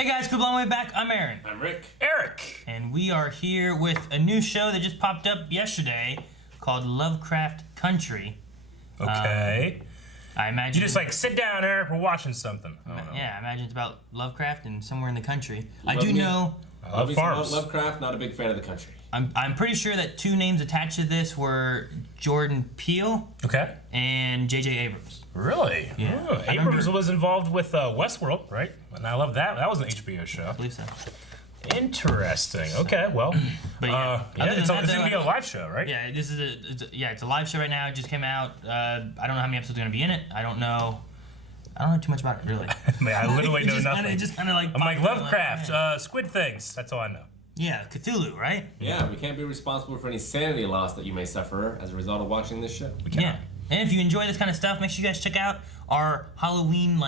Hey guys, good long way back. I'm Aaron. I'm Rick. Eric. And we are here with a new show that just popped up yesterday called Lovecraft Country. Okay. I imagine You just like sit down, Eric. We're watching something. Yeah, I imagine it's about Lovecraft and somewhere in the country. I do know. I love farms. Lovecraft, not a big fan of the country. I'm pretty sure that two names attached to this were Jordan Peele Okay. and J.J. Abrams. Really? Yeah. Oh, Abrams was involved with Westworld, right? And I love that. That was an HBO show. I believe so. Interesting. Okay, well, But yeah, other it's than that, gonna be a live show, right? Yeah, this is it's a live show right now. It just came out. I don't know how many episodes are gonna be in it. I don't know too much about it really. Man, I literally know nothing. It just kind of like. I'm like popped up, Lovecraft, squid things. That's all I know. Yeah, Cthulhu, right? Yeah, we can't be responsible for any sanity loss that you may suffer as a result of watching this show. Yeah. And if you enjoy this kind of stuff, make sure you guys check out our Halloween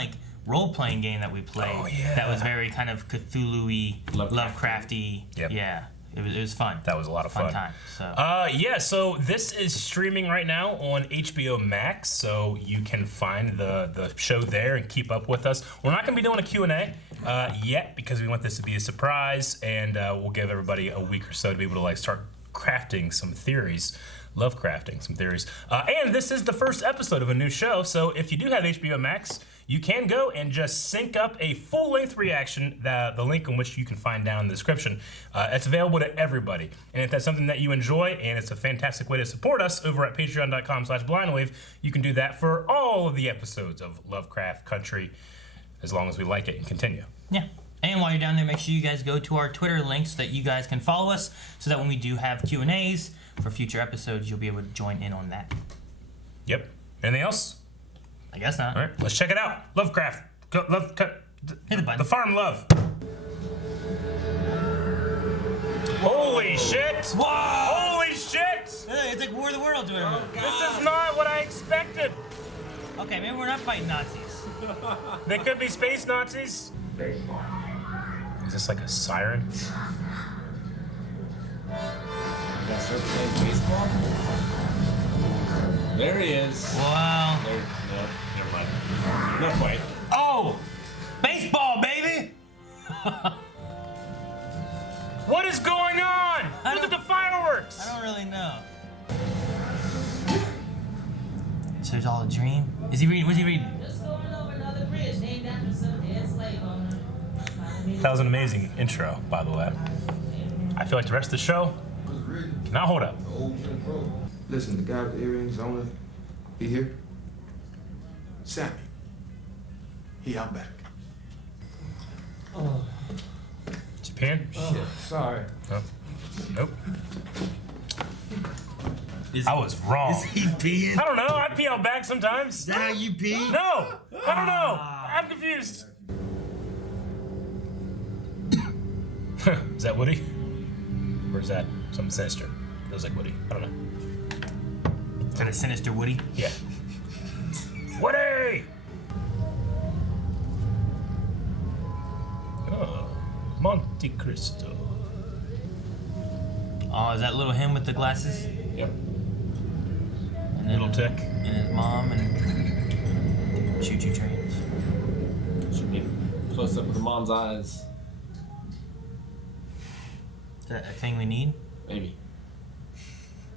role-playing game that we played. Oh, yeah. That was very kind of Cthulhu-y, Lovecraft. Lovecrafty. Yep. Yeah. It was fun. That was a lot of fun. Time. So. Yeah, so this is streaming right now on HBO Max, so you can find the show there and keep up with us. We're not going to be doing a Q&A yet because we want this to be a surprise, and we'll give everybody a week or so to be able to start crafting some theories. Lovecrafting some theories. And this is the first episode of a new show, so if you do have HBO Max, you can go and just sync up a full-length reaction, the link in which you can find down in the description. It's available to everybody. And if that's something that you enjoy, and it's a fantastic way to support us over at patreon.com/blindwave, you can do that for all of the episodes of Lovecraft Country, as long as we like it and continue. Yeah. And while you're down there, make sure you guys go to our Twitter links so that you guys can follow us, so that when we do have Q&As for future episodes, you'll be able to join in on that. Yep. Anything else? I guess not. All right, let's check it out. Lovecraft. Hit the button. The Farm Love. Holy shit! Whoa! Holy shit! It's like War of the Worlds or whatever. This is not what I expected. Okay, maybe we're not fighting Nazis. They could be space Nazis. Is this like a siren? You guys start playing baseball? There he is. Wow. No, never mind. Not quite. Oh! Baseball, baby! What is going on? Look at the fireworks! I don't really know. So it's all a dream? Is he reading? What's he reading? Just going over another bridge named after some dead slave owner. That was an amazing intro, by the way. I feel like the rest of the show cannot hold up. Listen, the guy with the earrings on, he here? Sammy. He out back. Japan? Shit, sorry. Nope. Nope. I was wrong. Is he peeing? I don't know. I pee out back sometimes. Is that how you pee? No! I don't know. I'm confused. Is that Woody? Or is that something sinister? Feels like Woody. I don't know. Is that a sinister Woody? Yeah. Woody! Oh, Monte Cristo. Oh, is that little him with the glasses? Yep. And then Little Tick. And his mom and choo-choo trains. Should be close up with the mom's eyes. Is that a thing we need? Maybe.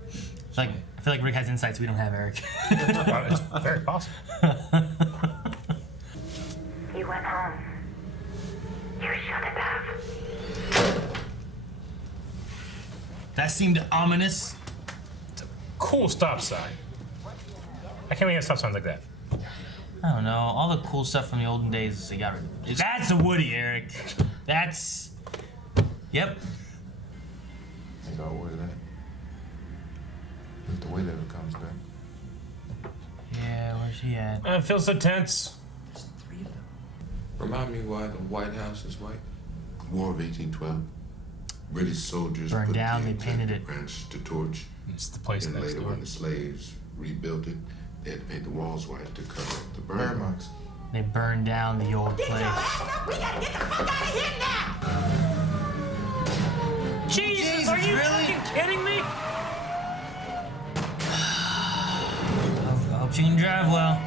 It's like, I feel like Rick has insights we don't have, Eric. It's very possible. He went home. You shouldn't have. That seemed ominous. Cool stop sign. I can't make stop signs like that. I don't know. All the cool stuff from the olden days they got rid of. That's a Woody, Eric. That's. Yep. Think I'll order that. If the waiter ever comes back. Yeah, where's he at? I feel so tense. Remind me why the White House is white? War of 1812. British soldiers Burned put down, the they painted executive it. branch to torch, It's the place and next later door. when the slaves rebuilt it, they had to paint the walls white to cover up the burn Burn marks. marks. They burned down the old place. We gotta get the fuck out of here now! Jesus, are you really? fucking kidding me? I hope she can drive well.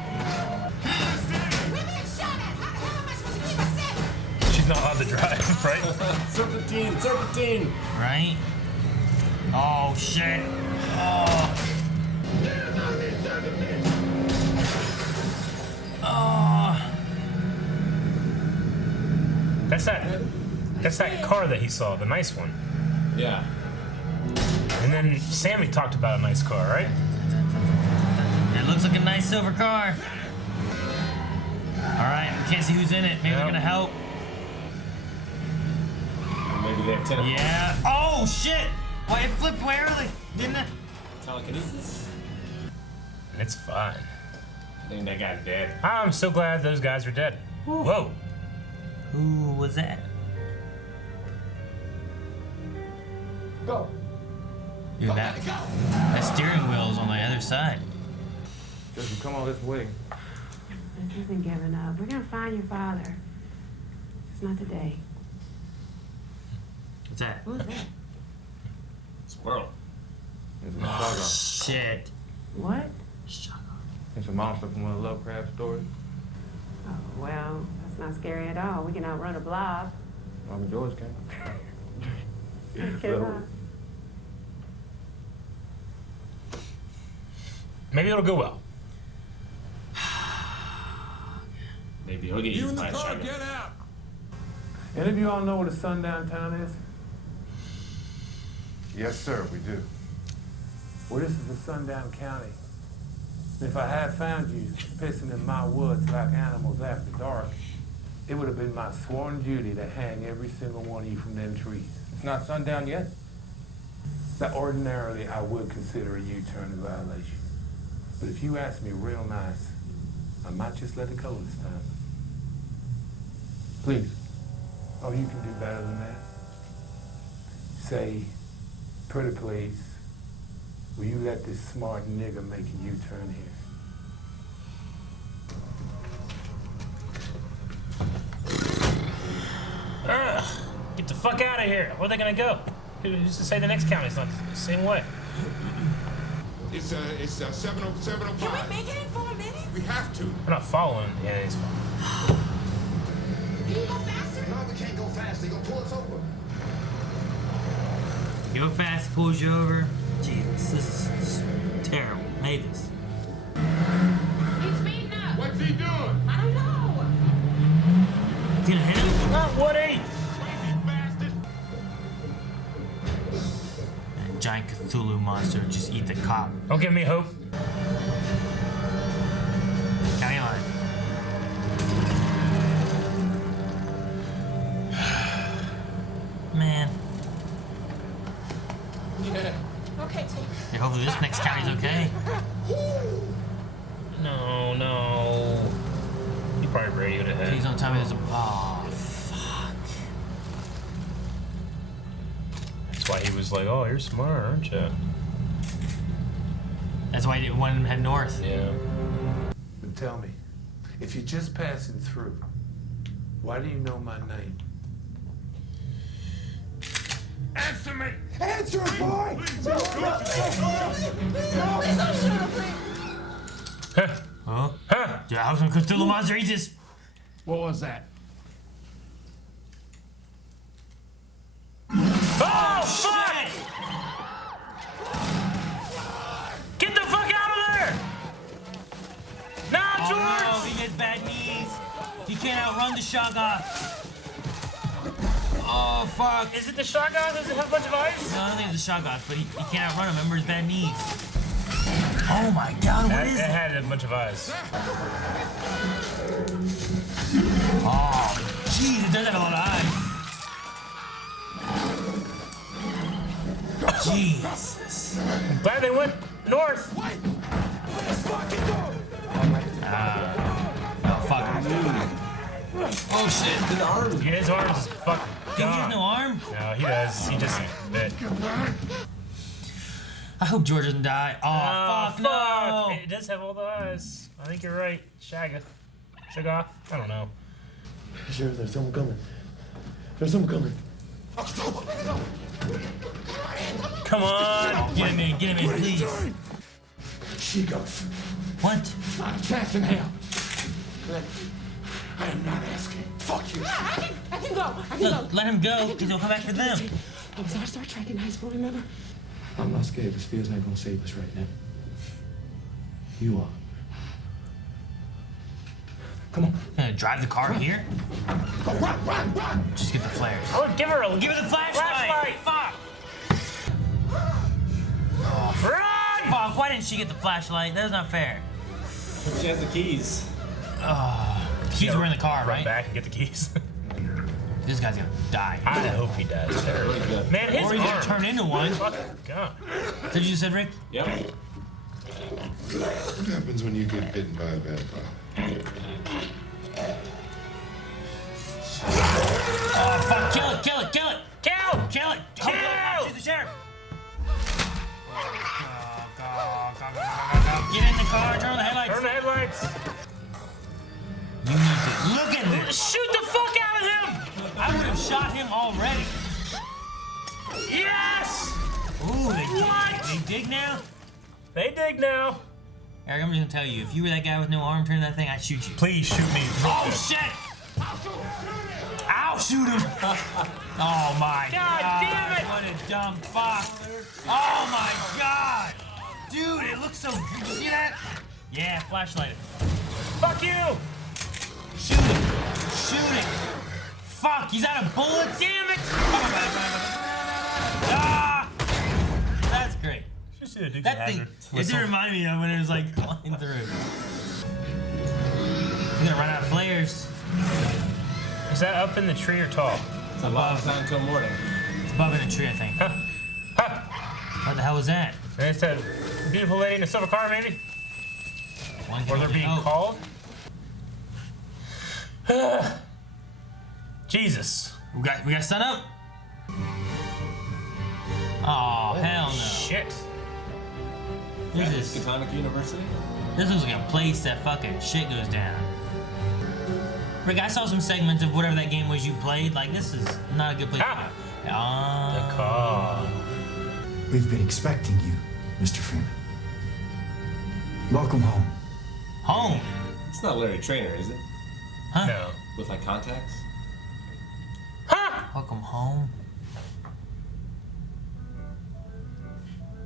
We're being shot at! How the hell am I supposed to keep us safe? not allowed to drive, right? Serpentine, serpentine. Right? Oh shit. Oh. Oh. That's that car that he saw, the nice one. Yeah. And then Sammy talked about a nice car, right? It looks like a nice silver car. Alright, we can't see who's in it. Maybe they're gonna help. Maybe they have Yeah. Oh shit! Why it flipped way early, didn't it? telekinesis. And it's fine. I think that guy's dead. I'm so glad those guys are dead. Whoa. Who was that? Go. Dude, that steering wheel's on the other side. Just come all this way. This isn't giving up. We're gonna find your father. It's not today. What's that? Who's that? Squirrel. It's a Oh, monster. shit. What? It's a monster from one of the Lovecraft stories. Oh, well, that's not scary at all. We can outrun a blob. Mama George came. Cannot. Maybe it'll go well. Maybe he'll get eaten by a shotgun. Any of you all know what a sundown town is? Yes, sir, we do. Well, this is the Sundown County. And if I had found you pissing in my woods like animals after dark, it would have been my sworn duty to hang every single one of you from them trees. It's not sundown yet. Now, ordinarily, I would consider a U-turn a violation. But if you ask me real nice, I might just let it go this time. Please. Oh, you can do better than that. Say, pretty please, will you let this smart nigger make a U-turn here? Ugh, get the fuck out of here. Where are they gonna go? Who's to say the next county's not the same way? It's 7:05. Can we make it in 4 minutes? We have to. We're not following. Yeah, he's following. Can you go faster? No, we can't go fast. They're gonna pull us over. You go fast, pulls you over. Jesus, this is terrible. I hate this. He's speeding up. What's he doing? I don't know. He's gonna hit him? Not Woody! That giant Cthulhu monster would just eat the cop. Don't give me hope. County line. Man. Okay, take Yeah, hopefully this next county's okay. No. He probably radioed ahead. Please don't tell me there's a. Oh, fuck. That's why he was like, oh, you're smart, aren't you? That's why he didn't want him to head north. Yeah. But tell me, if you're just passing through, why do you know my name? Answer me! Answer it, boy! Please don't shoot him, please. Huh? Yeah, how's gonna Cthulhu monster eat this? What was that? Oh, fuck! Get the fuck out of there! Nah, Oh George! no, he gets bad knees. He can't outrun the shotgun. Oh fuck. Is it the shotgun? Does it have a bunch of ice? No, I don't think it's a shotgun, but he can't outrun him. Remember his bad knees. Oh my god, what is It it? had a bunch of ice. Oh, jeez, it does have a lot of eyes. Jesus. I'm glad they went north. Oh fuck. Oh shit. Yeah, his arms is fucking He has gone. no arm? No, he does. He just bit. I hope George doesn't die. Oh, Oh, fuck, no. It does have all the eyes. I think you're right. Shaggoth. Shaggoth? I don't know. Sheriff, there's someone coming. There's someone coming. Come on. Get him in, please. She goes. What? Not a chance in hell. I am not asking. Fuck you. I can can go. I can go. Let him go, because he'll come back for them. I was on Star Trek in high school, remember? I'm not scared. This field's not gonna save us right now. You are. Come on. Gonna drive the car here? Go, run! Just get the flares. Oh, give her the flashlight! Fuck! Run! Fuck, why didn't she get the flashlight? That was not fair. She has the keys. Keys were in the car, Run right? back and get the keys. This guy's gonna die. I hope he does. Really good. Man, his Or he's gonna arm. turn into one. Fucking God. That's what you said, Rick? Yep. What happens when you get bitten by a vampire? Oh, fuck, kill it! Kill! Kill it! Kill! Shoot the sheriff! Go. Get in the car, turn on the headlights. Turn the headlights. You need to look at this. Shoot the fuck out of him! I would have shot him already. Yes! Ooh, What? they dig now? They dig now. Eric, I'm just gonna tell you, if you were that guy with no arm turning that thing, I'd shoot you. Please shoot me. Oh, shit! I'll shoot him! Oh my god! God damn it! What a dumb fuck! Oh my god! Dude, it looks so. Did you see that? Yeah, flashlight it. Fuck you! Shoot him! Shoot him! Fuck, he's out of bullets! Damn it! Ah! That's great. Just do a Dukes That of thing, Hazzard it whistle. did remind me of when it was like flying through. You're gonna run out of flares. Is that up in the tree or tall? It's a long time till morning. It's above in a tree, I think. What the hell was that? And it's that beautiful lady in the silver car, maybe? One Or they're can being only hope. called? Jesus. We got sun up? Oh, hell no. Shit. This It's is Katonic University. this looks like a place that fucking shit goes down. Rick, I saw some segments of whatever that game was you played. Like, this is not a good place Ah. to go. Ah. The car. We've been expecting you, Mr. Freeman. Welcome home. Home. It's not Larry Trainer, is it? Huh? No. With like contacts? Welcome home.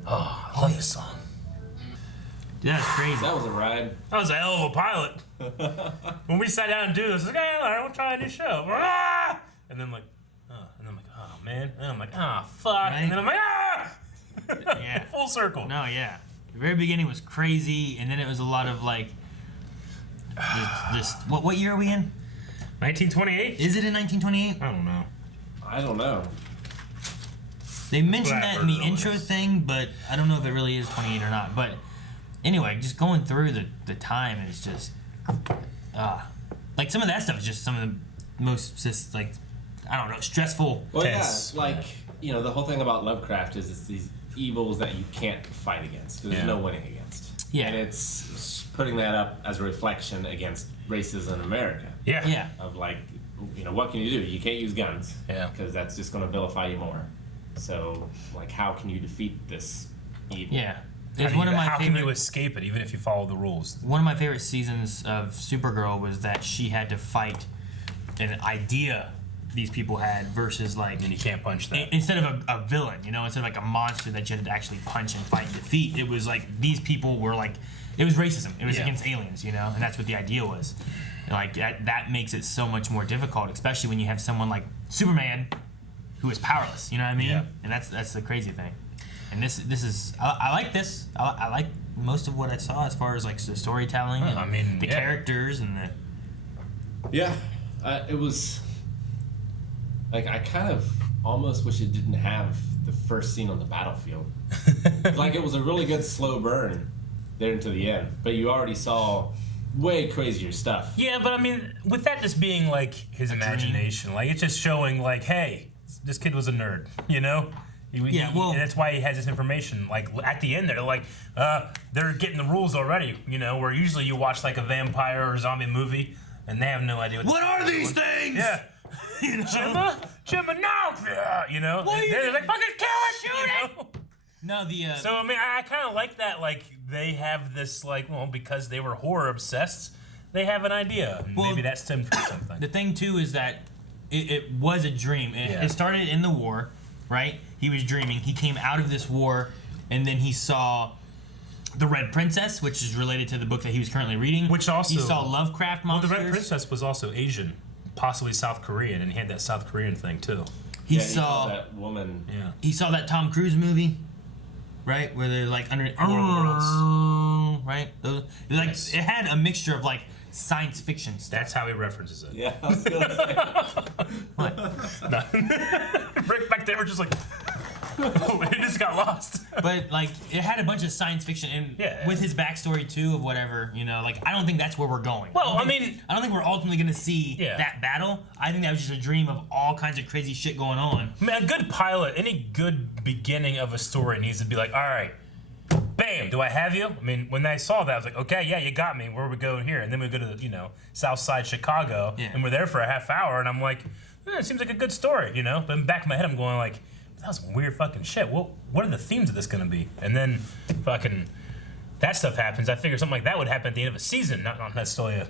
Oh, I love this song. Dude, that's crazy. That was a ride. That was a hell of a pilot. When we sat down and do this, like, hey, I want to try a new show. Ah! And then like, oh man. And I'm like, ah, fuck. Right? And then I'm like, ah! Yeah. Full circle. No, yeah. The very beginning was crazy, and then it was a lot of like, just what year are we in? 1928? Is it in 1928? I don't know. I don't know. They mentioned That's that what in I've the heard intro always. thing, but I don't know if it really is 28 or not. But anyway, just going through the time is just, like some of that stuff is just some of the most just like, I don't know, stressful. Well, Tense. yeah, like, you know, the whole thing about Lovecraft is it's these evils that you can't fight against. There's Yeah. no winning against. Yeah. And it's putting that up as a reflection against racism in America. Yeah. Yeah. Of like, you know, what can you do? You can't use guns. Yeah. Because that's just going to vilify you more. So, like, how can you defeat this evil? Yeah. How, It's do one you, of my how can you favorite. escape it even if you follow the rules? One of my favorite seasons of Supergirl was that she had to fight an idea these people had versus like And you can't punch that. instead of a villain, you know, instead of like a monster that you had to actually punch and fight and defeat. It was like these people were like, it was racism. It was Yeah. against aliens, you know, and that's what the idea was. And like that makes it so much more difficult, especially when you have someone like Superman who is powerless. You know what I mean? Yeah. And that's the crazy thing. And this is I like this. I like most of what I saw as far as like the storytelling and I mean, the yeah. characters and the. Yeah. It was. Like, I kind of almost wish it didn't have the first scene on the battlefield. Like, it was a really good slow burn there into the end. But you already saw way crazier stuff. Yeah, but I mean, with that just being like his imagination, like it's just showing like, hey, this kid was a nerd, you know? Yeah, well- and that's why he has this information. Like at the end, they're like, they're getting the rules already, you know? Where usually you watch like a vampire or zombie movie, and they have no idea What are these things? Yeah. You know? Jimma, no! Yeah, you know? What are you They're doing? like, fucking kill it! Shoot it! No, the. So, I mean, I kind of like that, like, they have this, like, well, because they were horror obsessed, they have an idea. And Well, maybe that stemmed from something. The thing too is that it was a dream. It started in the war, right? He was dreaming. He came out of this war, and then he saw the Red Princess, which is related to the book that he was currently reading. Which also... He saw Lovecraft monsters. Well, the Red Princess was also Asian, possibly South Korean, and he had that South Korean thing, too. He saw that woman. Yeah. He saw that Tom Cruise movie, right? Where they're like under... right? Those, like, it had a mixture of, like, science fiction stuff. That's how he references it. Yeah, I was gonna say. What? Rick back there, we're just like... Oh, he just got lost. But like, it had a bunch of science fiction, and with his backstory too of whatever, you know. Like, I don't think that's where we're going. Well, I don't think we're ultimately going to see Yeah. that battle. I think that was just a dream of all kinds of crazy shit going on. I mean, a good pilot, any good beginning of a story needs to be like, all right, bam, do I have you? I mean, when I saw that, I was like, okay, yeah, you got me. Where are we going here? And then we go to the, South Side Chicago, and we're there for a half hour, and I'm like, it seems like a good story, But in the back of my head, I'm going like, that was some weird fucking shit. What are the themes of this gonna be? And then fucking that stuff happens. I figure something like that would happen at the end of a season, not necessarily a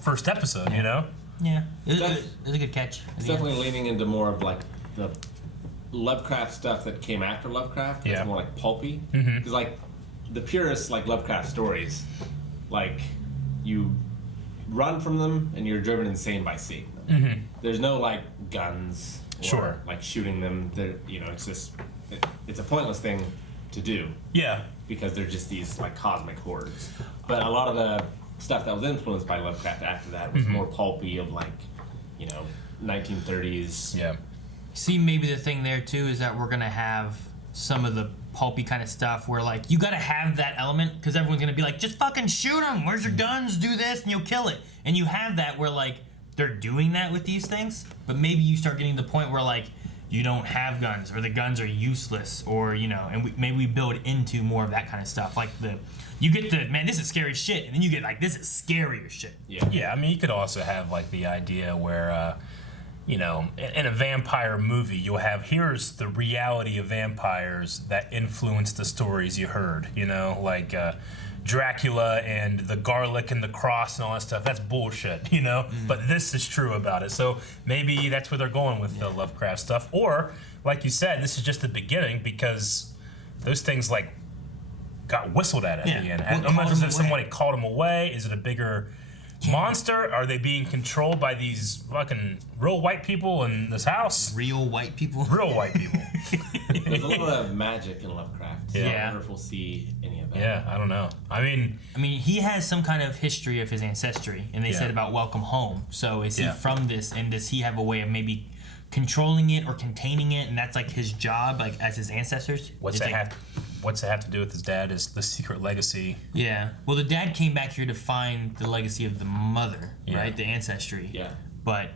first episode, Yeah, it was a good catch. It's definitely leaning into more of like the Lovecraft stuff that came after Lovecraft. It's more like pulpy. Because like the purest like Lovecraft stories, like you run from them and you're driven insane by seeing them. There's no like guns. Or, like shooting them, it's just it's a pointless thing to do. Yeah. Because they're just these like cosmic hordes. But a lot of the stuff that was influenced by Lovecraft after that was more pulpy of like, 1930s. Yeah. See, maybe the thing there too is that we're gonna have some of the pulpy kind of stuff where like you gotta have that element because everyone's gonna be like, just fucking shoot them. Where's your guns? Do this and you'll kill it. And you have that where like they're doing that with these things, but maybe you start getting the point where like you don't have guns or the guns are useless or and maybe we build into more of that kind of stuff. Like you get the man, this is scary shit, and then you get like this is scarier shit. Yeah. I mean, you could also have like the idea where in a vampire movie, you'll have here's the reality of vampires that influence the stories you heard. Like. Dracula and the garlic and the cross and all that stuff, that's bullshit, But this is true about it. So maybe that's where they're going with the Lovecraft stuff. Or, like you said, this is just the beginning because those things, like, got whistled at the end. I'm not sure if somebody called them away. Is it a bigger monster? Are they being controlled by these fucking real white people in this house? Real white people? Real white people. There's a little bit of magic in Lovecraft. So I wonder if we'll see any of that. Yeah, I don't know. I mean, he has some kind of history of his ancestry, and they said about Welcome Home. So is he from this, and does he have a way of maybe controlling it or containing it, and that's like his job, like as his ancestors? What's it have to do with his dad? Is the secret legacy? Yeah. Well, the dad came back here to find the legacy of the mother, right? The ancestry. Yeah. But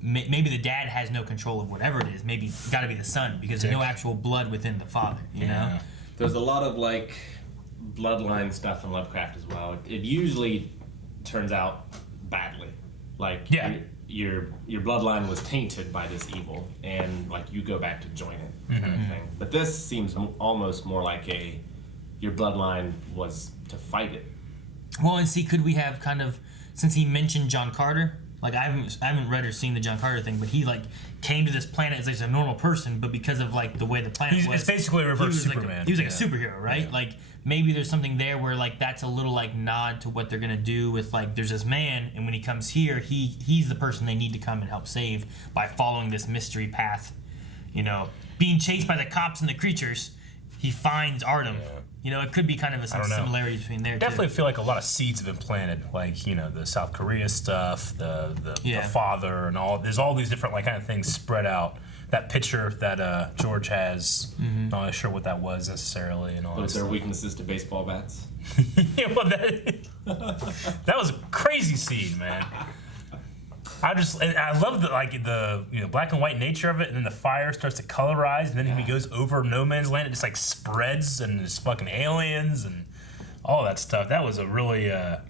maybe the dad has no control of whatever it is. Maybe it's got to be the son because there's no actual blood within the father. You know. There's a lot of like bloodline stuff in Lovecraft as well. It usually turns out badly. Like your bloodline was tainted by this evil, and like you go back to join it kind of thing. But this seems almost more like your bloodline was to fight it. Well, and see, could we have kind of, since he mentioned John Carter, like I haven't read or seen the John Carter thing, but he like came to this planet as like a normal person, but because of like the way the planet was, it's basically a reverse Superman. He was like a superhero, right? Yeah. Like maybe there's something there where like that's a little like nod to what they're gonna do with like there's this man, and when he comes here, he's the person they need to come and help save by following this mystery path, being chased by the cops and the creatures. He finds Artem. It could be kind of some similarities between there. Definitely feel like a lot of seeds have been planted, like the South Korea stuff, the father, and all. There's all these different like kind of things spread out. That picture that George has, not really sure what that was necessarily, and all. But their weaknesses to baseball bats. Yeah, well, that was a crazy scene, man. I love the black and white nature of it, and then the fire starts to colorize, and then when he goes over no man's land, it just like spreads, and there's fucking aliens and all that stuff. That was a really that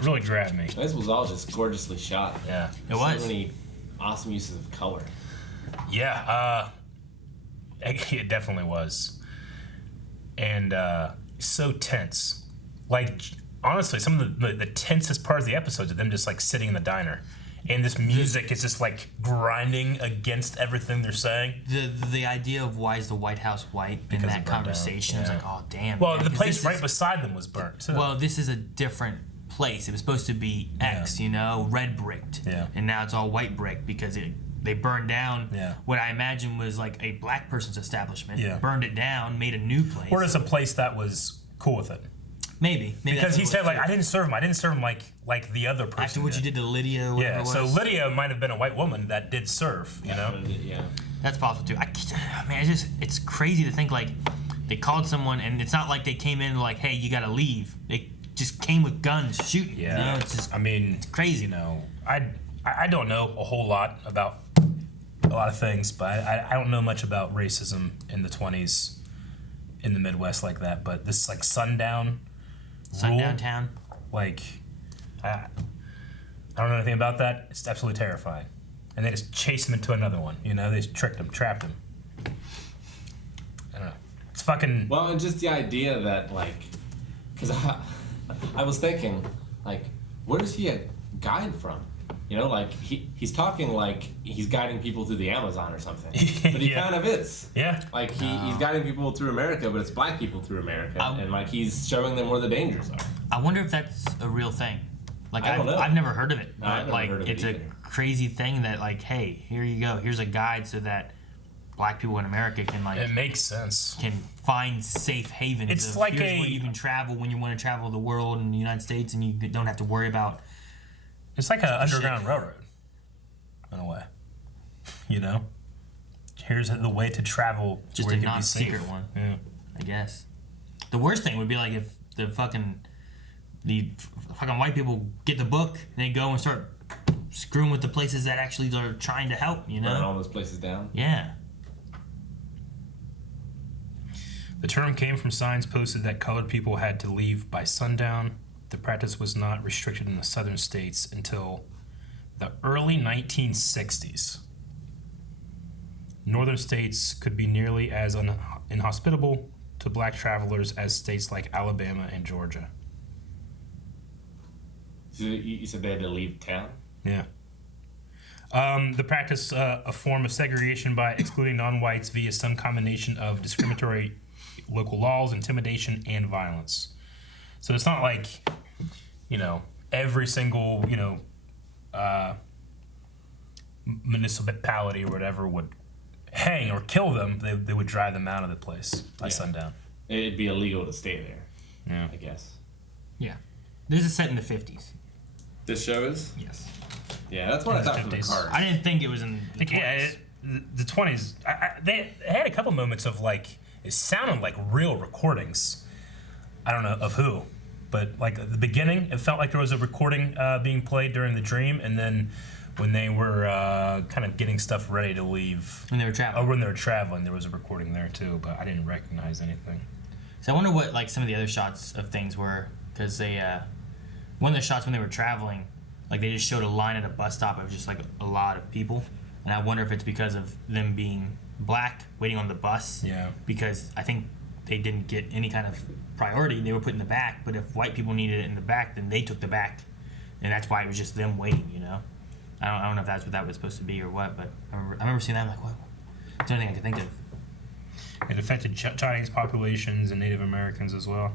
really grabbed me. This was all just gorgeously shot. Yeah, it was. So many awesome uses of color. Yeah, it definitely was, and so tense. Like honestly, some of the tensest part of the episodes are them just like sitting in the diner. and this music is just like grinding against everything they're saying. The idea of why is the White House white in that conversation, I was like, oh damn. Well, man, the place right beside them was burnt too. Well, this is a different place. It was supposed to be X, red bricked. Yeah. And now it's all white brick because they burned down what I imagine was like a black person's establishment. Yeah. Burned it down, made a new place. Or it's a place that was cool with it. Maybe because he said like I didn't serve him like the other person after what you did to Lydia. Or whatever it was. So Lydia might have been a white woman that did serve. You know. Yeah. That's possible too. It's crazy to think like they called someone and it's not like they came in like, hey, you got to leave. They just came with guns shooting. Yeah. It's just it's crazy. I don't know a whole lot about a lot of things, but I don't know much about racism in the 20s in the Midwest like that. But this like Sundown Town. Like, I don't know anything about that. It's absolutely terrifying. And they just chased him into another one. They just tricked him, trapped him. I don't know. It's fucking. Well, and just the idea that because I was thinking where does he guide from? He's talking like he's guiding people through the Amazon or something. But he kind of is. Yeah. He's guiding people through America, but it's black people through America. And he's showing them where the dangers are. I wonder if that's a real thing. I don't know. I've never heard of it. No, I've never heard of it's it a crazy thing that hey, here you go. Here's a guide so that black people in America can It makes sense. Can find safe havens. It's like here's where you can travel when you want to travel the world and the United States, and you don't have to worry about. It's like an underground railroad, in a way. Here's the way to travel. Just where a you can be safe. non-secret one. Yeah. I guess. The worst thing would be like if the fucking white people get the book and they go and start screwing with the places that actually are trying to help. Burn all those places down. Yeah. The term came from signs posted that colored people had to leave by sundown. The practice was not restricted in the southern states until the early 1960s. Northern states could be nearly as inhospitable to black travelers as states like Alabama and Georgia. So you said they had to leave town? Yeah. The practice, a form of segregation by excluding non-whites via some combination of discriminatory local laws, intimidation, and violence. So it's not like, every single, municipality or whatever would hang or kill them. They would drive them out of the place by sundown. It'd be illegal to stay there. Yeah. I guess. Yeah. This is set in the 50s. This show is? Yes. Yeah, that's what I thought from the cards. I didn't think it was in the 20s. Yeah, the 20s. They had a couple moments of it sounded like real recordings. I don't know of who, but at the beginning, it felt like there was a recording being played during the dream, and then when they were kind of getting stuff ready to leave. When they were traveling. When they were traveling, there was a recording there too, but I didn't recognize anything. So I wonder what some of the other shots of things were, because they one of the shots when they were traveling, they just showed a line at a bus stop of just a lot of people, and I wonder if it's because of them being black waiting on the bus. Yeah. Because I think they didn't get any kind of priority. They were put in the back, but if white people needed it in the back, then they took the back, and that's why it was just them waiting. I don't know if that's what that was supposed to be or what, but I remember seeing that. I'm like, what? It's the only thing I can think of. It affected Chinese populations and Native Americans as well.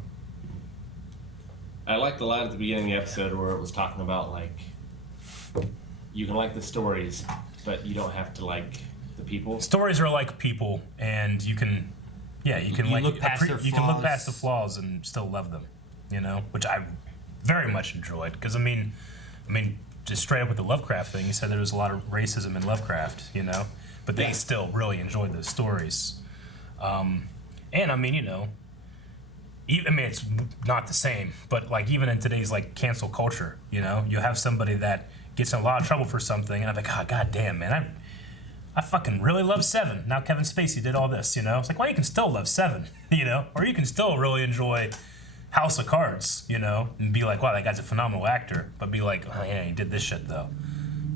I liked the line at the beginning of the episode where it was talking about you can like the stories, but you don't have to like the people. Stories are like people, and you can look past the flaws and still love them, which I very much enjoyed. Because I mean, just straight up with the Lovecraft thing, you said there was a lot of racism in Lovecraft, but they still really enjoyed those stories. And I mean, it's not the same, but even in today's cancel culture, you have somebody that gets in a lot of trouble for something, and I'm like, oh, god damn, man, I fucking really love Seven. Now Kevin Spacey did all this, It's like, well, you can still love Seven, or you can still really enjoy House of Cards, and be like, wow, that guy's a phenomenal actor, but be like, oh yeah, he did this shit though.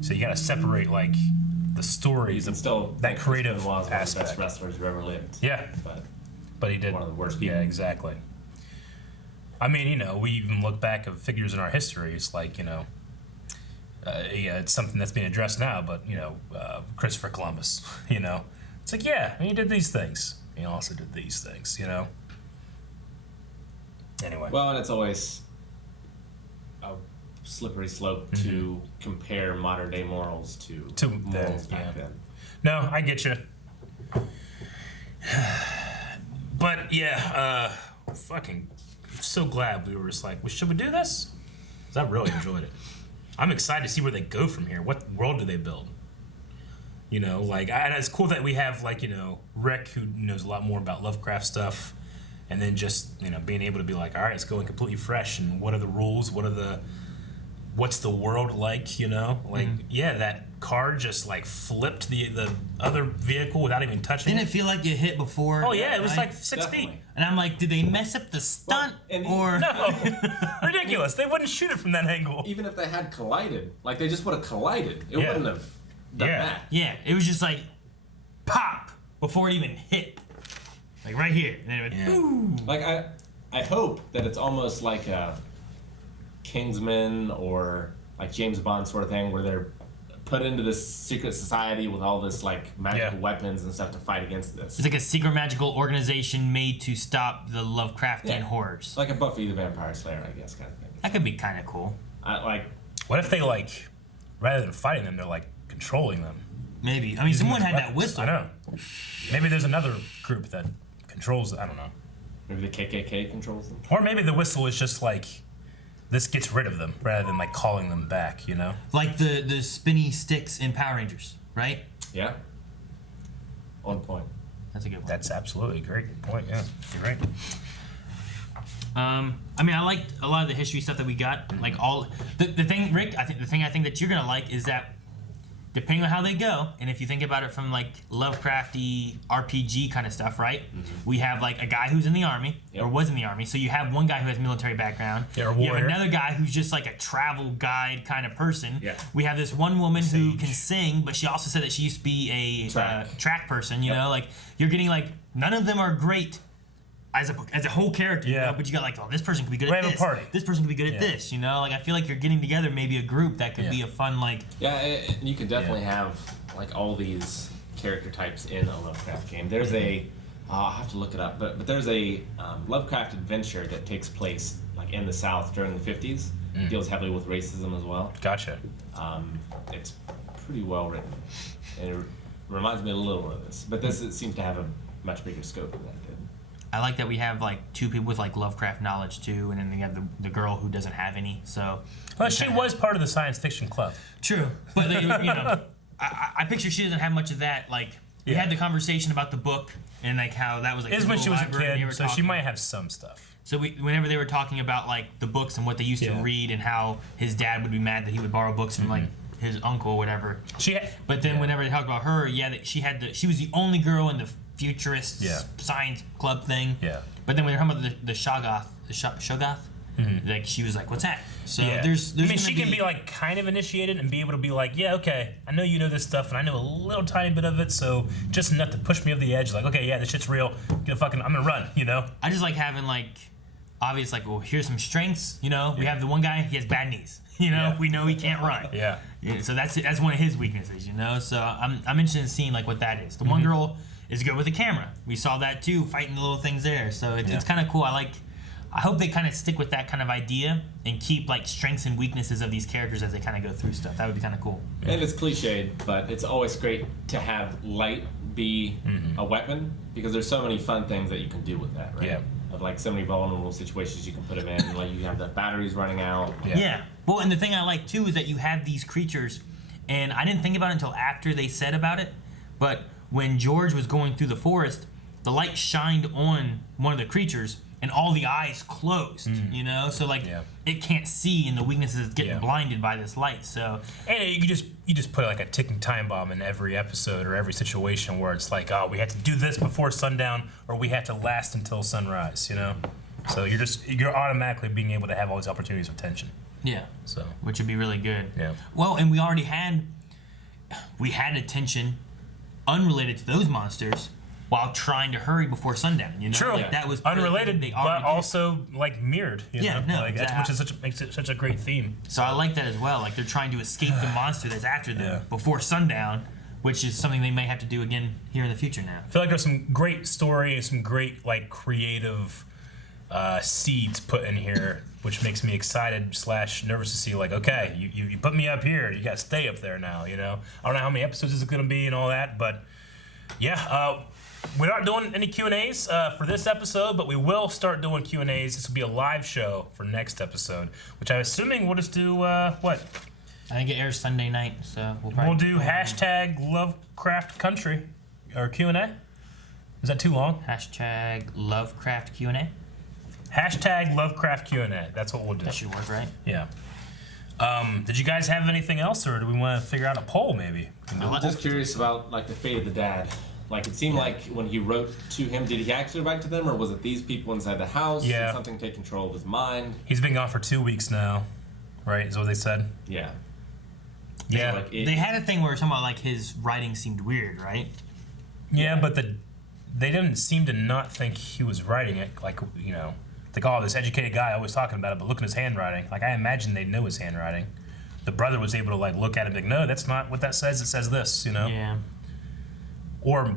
So you gotta separate the stories of still that creative aspect. One of the best wrestlers who ever lived. Yeah, but he did one of the worst people. Yeah, exactly. I mean, we even look back at figures in our history. It's yeah, it's something that's being addressed now, but, Christopher Columbus, It's like, yeah, he did these things. He also did these things, Anyway. Well, and it's always a slippery slope to compare modern day morals to morals back then. No, I get you. But yeah, fucking so glad we were just like, well, should we do this? Because I really enjoyed it. I'm excited to see where they go from here. What world do they build? And it's cool that we have Rick, who knows a lot more about Lovecraft stuff, and then just being able to be like, all right, it's going completely fresh. And what are the rules? What's the world like? Yeah, that car just flipped the other vehicle without even touching Didn't it feel like you hit before? Oh yeah, it was right? 6 feet. And I'm like, did they mess up the stunt or? No, ridiculous. They wouldn't shoot it from that angle. Even if they had collided, they just would have collided. It wouldn't have done that. Yeah, it was just pop before it even hit. Right here. And then it went, boom. I hope that it's almost like a Kingsman or James Bond sort of thing where they're put into this secret society with all this magical weapons and stuff to fight against this. It's like a secret magical organization made to stop the Lovecraftian horrors. Like a Buffy the Vampire Slayer, I guess, kind of thing. That could be kind of cool. What if they rather than fighting them, they're controlling them? Maybe. I mean, someone had that whistle. I know. Maybe there's another group that controls it. I don't know. Maybe the KKK controls them. Or maybe the whistle is just this gets rid of them rather than calling them back, Like the spinny sticks in Power Rangers, right? Yeah. On point. That's a good one. That's absolutely a great point. Yeah, you're right. I mean, I liked a lot of the history stuff that we got. All the thing, Rick. I think the thing that you're gonna like is that depending on how they go, and if you think about it from Lovecrafty RPG kind of stuff, right? We have a guy who's in the army or was in the army. So you have one guy who has military background. Yeah, you have another guy who's just a travel guide kind of person. Yeah. We have this one woman who can sing, but she also said that she used to be a track person. You know, you're getting none of them are great as a whole character, but you got this person could be good at this. This person could be good at this, I feel like you're getting together maybe a group that could be a fun you could definitely have all these character types in a Lovecraft game. There's I'll have to look it up, but there's a Lovecraft adventure that takes place in the South during the 50s. It deals heavily with racism as well. Gotcha. It's pretty well written, and it reminds me a little of this, but this seems to have a much bigger scope than that did. I like that we have two people with Lovecraft knowledge too, and then they have the girl who doesn't have any. So, well, she was part of the science fiction club. True, but I picture she doesn't have much of that. We had the conversation about the book and how that was is when she was a kid, so she might have some stuff. So whenever they were talking about the books and what they used to read and how his dad would be mad that he would borrow books from his uncle or whatever. But then whenever they talked about her, she was the only girl in the futurist science club thing. Yeah. But then when they're talking about the Shoggoth, she was like, "What's that?" So there's I mean, she can be kind of initiated and be able to be yeah, okay, I know you know this stuff and I know a little tiny bit of it, so just enough to push me over the edge. Okay, yeah, this shit's real. I'm gonna run. I just like having obvious well, here's some strengths. We have the one guy, he has bad knees. We know he can't run. Yeah. So that's one of his weaknesses. So I'm interested in seeing what that is. The one girl is good with the camera. We saw that too, fighting the little things there. So it's kind of cool. I hope they kind of stick with that kind of idea and keep strengths and weaknesses of these characters as they kind of go through stuff. That would be kind of cool. And it's cliched, but it's always great to have light be a weapon because there's so many fun things that you can do with that, right? Yeah. Of so many vulnerable situations you can put them in. You have the batteries running out. Yeah. Well, and the thing I like too is that you have these creatures, and I didn't think about it until after they said about it, but when George was going through the forest, the light shined on one of the creatures and all the eyes closed, so it can't see, and the weaknesses is getting blinded by this light. So and you just put a ticking time bomb in every episode or every situation where it's oh, we have to do this before sundown or we have to last until sunrise, So you're automatically being able to have all these opportunities of tension. Yeah. So which would be really good. Yeah. Well, and we already had attention unrelated to those monsters while trying to hurry before sundown. You know, True. like, that was Unrelated, they but already did. also like mirrored. You Yeah, know? no, like, exactly. which is makes it such a great theme. So I like that as well. Like they're trying to escape the monster that's after them before sundown, which is something they may have to do again here in the future now. I feel like there's some great story and some great like creative seeds put in here, which makes me excited / nervous to see like, okay, you put me up here, you gotta stay up there now, you know? I don't know how many episodes is it gonna be and all that, but yeah, we're not doing any Q&As for this episode, but we will start doing Q&As. This will be a live show for next episode, which I'm assuming we'll just do, what? I think it airs Sunday night, so We'll do hashtag Lovecraft Country, or Q&A. Is that too long? Hashtag Lovecraft Q&A. Hashtag Lovecraft Q&A. That's what we'll do. That should work, right? Yeah. Did you guys have anything else, or do we want to figure out a poll, maybe? I'm just curious about like the fate of the dad. Like it seemed like when he wrote to him, did he actually write to them, or was it these people inside the house? Yeah. Did something take control of his mind? He's been gone for 2 weeks now, right? Is what they said? Yeah. Yeah. Like They had a thing where somewhat like his writing seemed weird, right? Yeah, but they didn't seem to not think he was writing it. Like, you know, like, oh, this educated guy always talking about it, but look at his handwriting. Like, I imagine they know his handwriting. The brother was able to like look at it and be like, no, that's not what that says. It says this, you know? Yeah.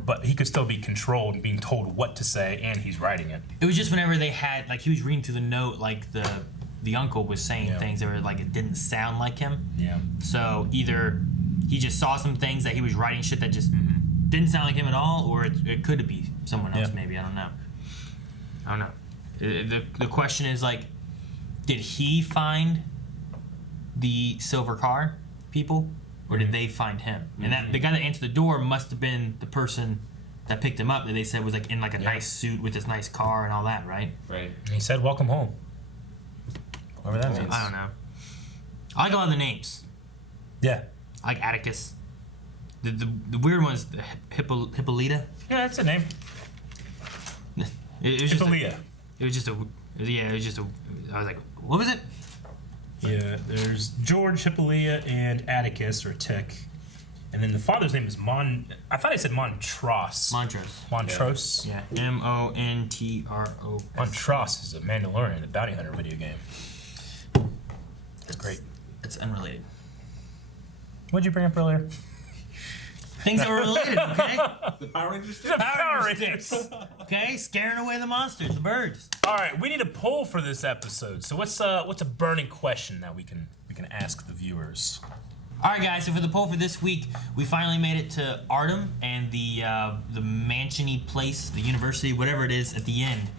But he could still be controlled and being told what to say, and he's writing it. It was just whenever they had like he was reading through the note, like the uncle was saying things that were like it didn't sound like him. Yeah. So either he just saw some things that he was writing shit that just didn't sound like him at all, or it could be someone else. Maybe I don't know. The question is like, did he find the silver car people, or did they find him? And that the guy that answered the door must have been the person that picked him up that they said was like in like a nice suit with this nice car and all that, right? Right. And he said, welcome home. Whatever that means. I don't know. I like a lot of the names. Yeah. I like Atticus. The weird one is the Hippolyta. Yeah, that's a name. It was just Hippolyta. it was just a I was like, what was it? Yeah, there's George, Hippolyta, and Atticus, or Tick. And then the father's name is I thought I said Montrose. Montrose. Yeah. Montros. Montrose is a Mandalorian, the bounty hunter video game. That's great. It's unrelated. What'd you bring up earlier? Things that were related, okay? The Power Rangers. Power Rangers. Okay, scaring away the monsters, the birds. All right, we need a poll for this episode. So what's a burning question that we can ask the viewers? All right, guys. So for the poll for this week, we finally made it to Artem and the mansiony place, the university, whatever it is at the end.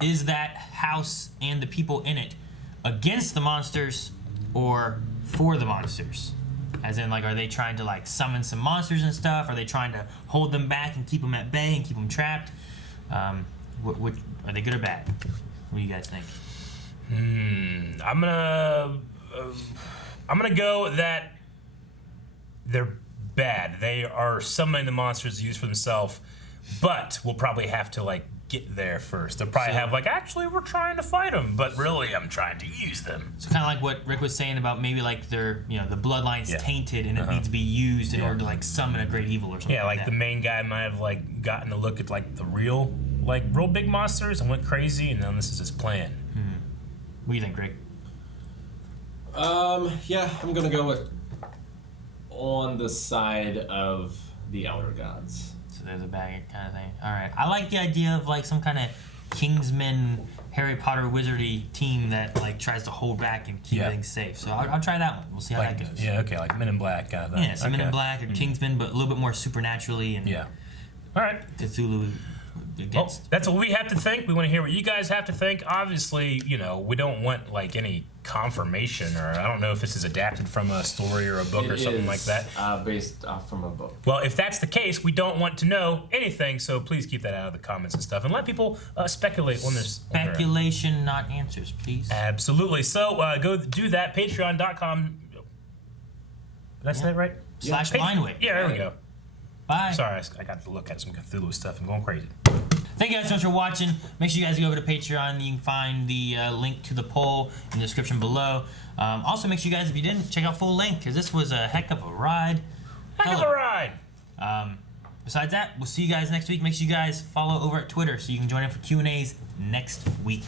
Is that house and the people in it against the monsters or for the monsters? As in, like, are they trying to like summon some monsters and stuff? Are they trying to hold them back and keep them at bay and keep them trapped? What are they good or bad? What do you guys think? I'm gonna go that they're bad. They are summoning the monsters to use for themselves, but we'll probably have to like get there first. They'll probably have like, actually, we're trying to fight them, but really, I'm trying to use them. So kind of like what Rick was saying about maybe like their, the bloodline's tainted and it needs to be used in order to like summon a great evil or something. Yeah, like the main guy might have like gotten a look at like the real big monsters and went crazy, and then this is his plan. What do you think, Rick? Yeah, I'm gonna go with on the side of the Elder Gods. So there's a bag kind of thing. All right. I like the idea of like some kind of Kingsman, Harry Potter wizardy team that like tries to hold back and keep things safe. So I'll try that one. We'll see how that goes. Yeah, okay, like Men in Black kind of thing. Yeah, some Men in Black or Kingsman, but a little bit more supernaturally and all right. Cthulhu. Well, that's what we have to think. We want to hear what you guys have to think. Obviously, we don't want like any confirmation, or I don't know if this is adapted from a story or a book or something like that. Based off from a book. Well, if that's the case, we don't want to know anything, so please keep that out of the comments and stuff, and let people speculate on this. Speculation, not answers, please. Absolutely. So go do that. Patreon.com. Did I say that right? /Lineway. Yeah, there we go. Bye. Sorry, I got to look at some Cthulhu stuff. I'm going crazy. Thank you guys so much for watching. Make sure you guys go over to Patreon. You can find the link to the poll in the description below. Also, make sure you guys, if you didn't, check out Full Length, because this was a heck of a ride. Heck of a ride! besides that, we'll see you guys next week. Make sure you guys follow over at Twitter so you can join in for Q&As next week.